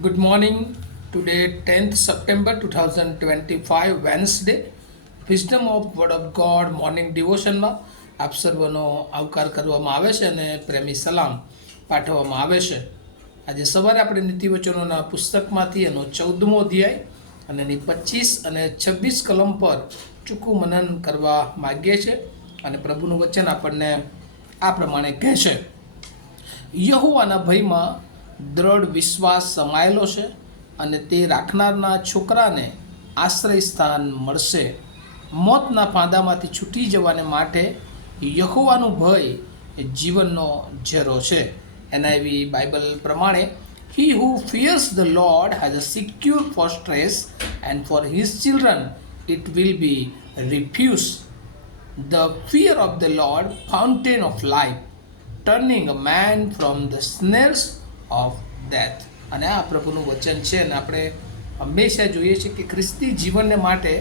Good morning. Today, 10th September 2025, Wednesday. Wisdom of Word of God morning ડિવોશનમાં આપ સર્વનો આવકાર કરવામાં આવે છે અને પ્રેમી સલામ પાઠવવામાં આવે છે. આજે સવારે આપણે નીતિવચનોના પુસ્તકમાંથી એનો 14મો અધ્યાય અને એની 25 અને 26 કલમ પર ચૂકું મનન કરવા માગીએ છીએ અને પ્રભુનું વચન આપણને આ પ્રમાણે કહે છે. યહોવાના ભયમાં દ્રઢ વિશ્વાસ સમાયેલો છે અને તે રાખનારના છોકરાને આશ્રય સ્થાન મળશે. મોતના ફાંદામાંથી છૂટી જવાને માટે યહોવાનું ભય એ જીવનનો ઝેરો છે. એનઆઈવી બાઇબલ પ્રમાણે He who fears the Lord has a secure fortress, and for his children it will be refuge. The fear of the Lord, fountain of life, turning a man from the snares of death. અને આ પ્રભુનું વચન છે અને આપણે હંમેશા જોઈએ છીએ કે ખ્રિસ્તી જીવનને માટે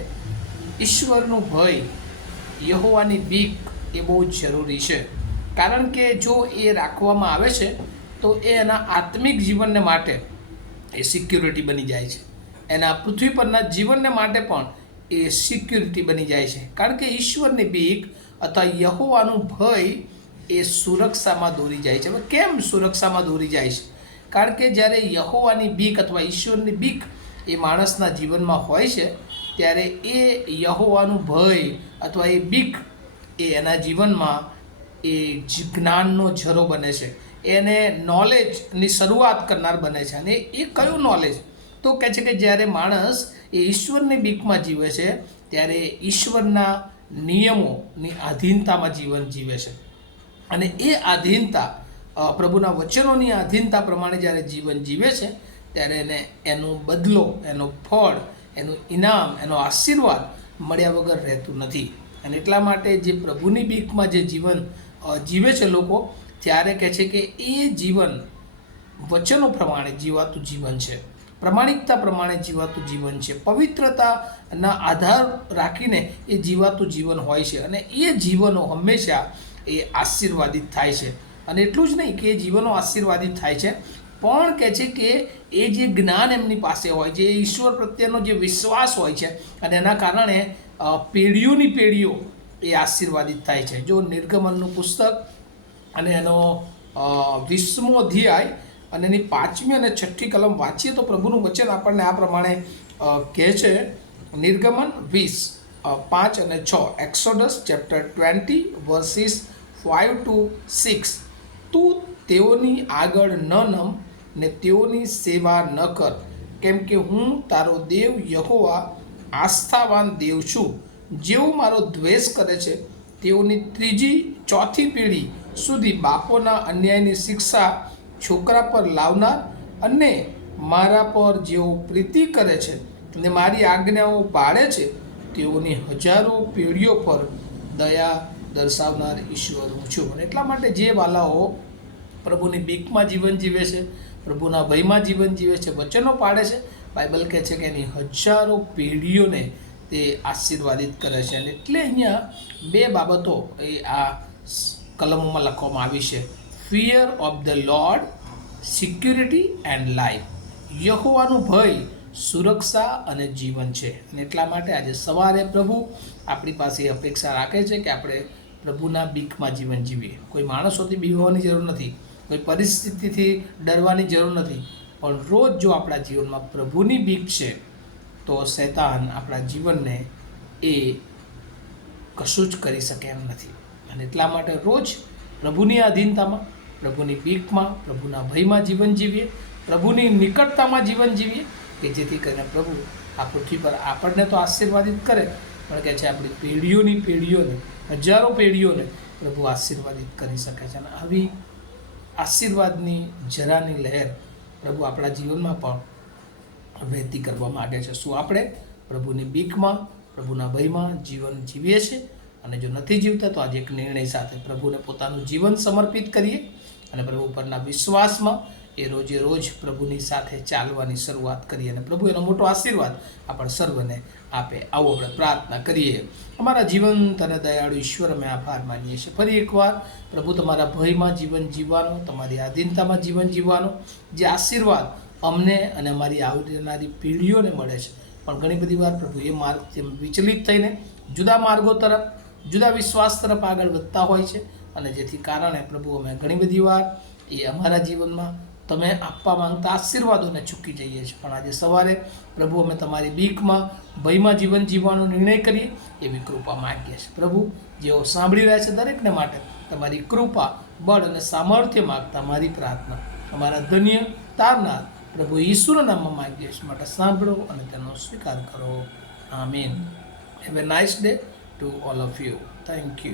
ઈશ્વરનું ભય, યહોવાની બીક એ બહુ જ જરૂરી છે. કારણ કે જો એ રાખવામાં આવે છે તો એ એના આત્મિક જીવનને માટે એ સિક્યુરિટી બની જાય છે. એના પૃથ્વી પરના જીવનને માટે પણ એ સિક્યુરિટી બની જાય છે. કારણ કે ઈશ્વરની બીક અથવા યહોવાનું ભય એ સુરક્ષામાં દોરી જાય છે. હવે કેમ સુરક્ષામાં દોરી જાય છે? કારણ કે જ્યારે યહોવાની બીક અથવા ઈશ્વરની બીક એ માણસના જીવનમાં હોય છે ત્યારે એ યહોવાનું ભય અથવા એ બીક એ એના જીવનમાં એ જ્ઞાનનો ઝરો બને છે. એને નોલેજની શરૂઆત કરનાર બને છે. અને એ કયું નોલેજ? તો કહે છે કે જ્યારે માણસ એ ઈશ્વરની બીકમાં જીવે છે ત્યારે ઈશ્વરના નિયમોની આધીનતામાં જીવન જીવે છે. અને એ આધીનતા પ્રભુના વચનોની આધીનતા પ્રમાણે જ્યારે જીવન જીવે છે ત્યારે એને એનો બદલો, એનો ફળ, એનું ઇનામ, એનો આશીર્વાદ મળ્યા વગર રહેતું નથી. અને એટલા માટે જે પ્રભુની બીકમાં જે જીવન જીવે છે લોકો, ત્યારે કહે છે કે એ જીવન વચનો પ્રમાણે જીવાતું જીવન છે, પ્રમાણિકતા પ્રમાણે જીવાતું જીવન છે, પવિત્રતાના આધાર રાખીને એ જીવાતું જીવન હોય છે. અને એ જીવનો હંમેશા એ આશીર્વાદિત થાય છે. અને એટલું જ નહીં કે એ જીવનો આશીર્વાદિત થાય છે, પણ કહે છે કે એ જે જ્ઞાન એમની પાસે હોય, જે ઈશ્વર પ્રત્યેનો જે વિશ્વાસ હોય છે, અને એના કારણે પેઢીઓની પેઢીઓ એ આશીર્વાદિત થાય છે. જો નિર્ગમનનું પુસ્તક અને એનો 20મો અધ્યાય અને એની 5મી અને 6ઠ્ઠી કલમ વાંચીએ તો પ્રભુનું વચન આપણને આ પ્રમાણે કહે છે. નિર્ગમન 20:5 અને 6, એક્સોડસ ચેપ્ટર 20 વર્સિસ 5 to 6. તું તેઓની આગળ ન નમ ને તેઓની સેવા ન કર, કેમ કે હું તારો દેવ યહોવા આસ્થાવાન દેવ છું. જેઓ મારો દ્વેષ કરે છે તેઓની 3જી 4થી પેઢી સુધી બાપોના અન્યાયની શિક્ષા છોકરા પર લાવનાર, અને મારા પર જેઓ પ્રીતિ કરે છે અને મારી આજ્ઞાઓ પાળે છે તેઓની હજારો પેઢીઓ પર દયા દર્શાવનાર ઈશ્વર હું છું. અને એટલા માટે જે વાલાઓ પ્રભુની બીકમાં જીવન જીવે છે, પ્રભુના ભયમાં જીવન જીવે છે, વચનો પાડે છે, બાઇબલ કહે છે કે એની હજારો પેઢીઓને તે આશીર્વાદિત કરે છે. અને એટલે અહીંયા 2 બાબતો એ આ કલમોમાં લખવામાં આવી છે: fear of the Lord, security and life. યહોવાનું ભય સુરક્ષા અને જીવન છે. અને એટલા માટે આજે સવારે પ્રભુ આપણી પાસે અપેક્ષા રાખે છે કે આપણે પ્રભુના બીકમાં જીવન જીવીએ. કોઈ માણસોથી બીવવાની જરૂર નથી, કોઈ પરિસ્થિતિથી ડરવાની જરૂર નથી, પણ રોજ જો આપણા જીવનમાં પ્રભુની બીક છે તો શૈતાન આપણા જીવનને એ કશું જ કરી શકે એમ નથી. અને એટલા માટે રોજ પ્રભુની આધીનતામાં, પ્રભુની બીકમાં, પ્રભુના ભયમાં જીવન જીવીએ, પ્રભુની નિકટતામાં જીવન જીવીએ, કે જેથી કરીને પ્રભુ આ પૃથ્વી પર આપણને તો આશીર્વાદિત કરે, પણ કહે છે આપણી પેઢીઓની પેઢીઓને, હજારો પેઢીઓને પ્રભુ આશીર્વાદિત કરી શકે છે. અને આવી આશીર્વાદની જરાની લહેર પ્રભુ આપણા જીવનમાં પણ વહેતી કરવા માગે છે. શું આપણે પ્રભુની બીકમાં, પ્રભુના ભયમાં જીવન જીવીએ છીએ? અને જો નથી જીવતા તો આજે એક નિર્ણય સાથે પ્રભુને પોતાનું જીવન સમર્પિત કરીએ અને પ્રભુ પરના વિશ્વાસમાં એ રોજે રોજ પ્રભુની સાથે ચાલવાની શરૂઆત કરીએ અને પ્રભુ એનો મોટો આશીર્વાદ આપણ સર્વને આપે. આવો આપણે પ્રાર્થના કરીએ. અમારા જીવંત અને દયાળુ ઈશ્વર, અમે આભાર માનીએ છીએ ફરી એકવાર પ્રભુ તમારા ભયમાં જીવન જીવવાનો, તમારી આધીનતામાં જીવન જીવવાનો જે આશીર્વાદ અમને અને અમારી આવનારી પેઢીઓને મળે છે. પણ ઘણી બધી વાર પ્રભુ એ માર્ગથી વિચલિત થઈને જુદા માર્ગો તરફ, જુદા વિશ્વાસ તરફ આગળ વધતા હોય છે. અને જેથી કારણે પ્રભુ અમે ઘણી બધી વાર એ અમારા જીવનમાં તમે આપવા માંગતા આશીર્વાદોને ચૂકી જઈએ છીએ. પણ આજે સવારે પ્રભુ અમે તમારી બીકમાં, ભયમાં જીવન જીવવાનો નિર્ણય કરીએ એવી કૃપા માગીએ છીએ. પ્રભુ, જેઓ સાંભળી રહ્યા છે દરેકને માટે તમારી કૃપા, બળ અને સામર્થ્ય માગતા મારી પ્રાર્થના અમારા ધન્ય તારનાર પ્રભુ ઈસુના નામમાં માગીએ છીએ. માટે સાંભળો અને તેનો સ્વીકાર કરો. આમીન. Have a nice day to all of you. Thank you.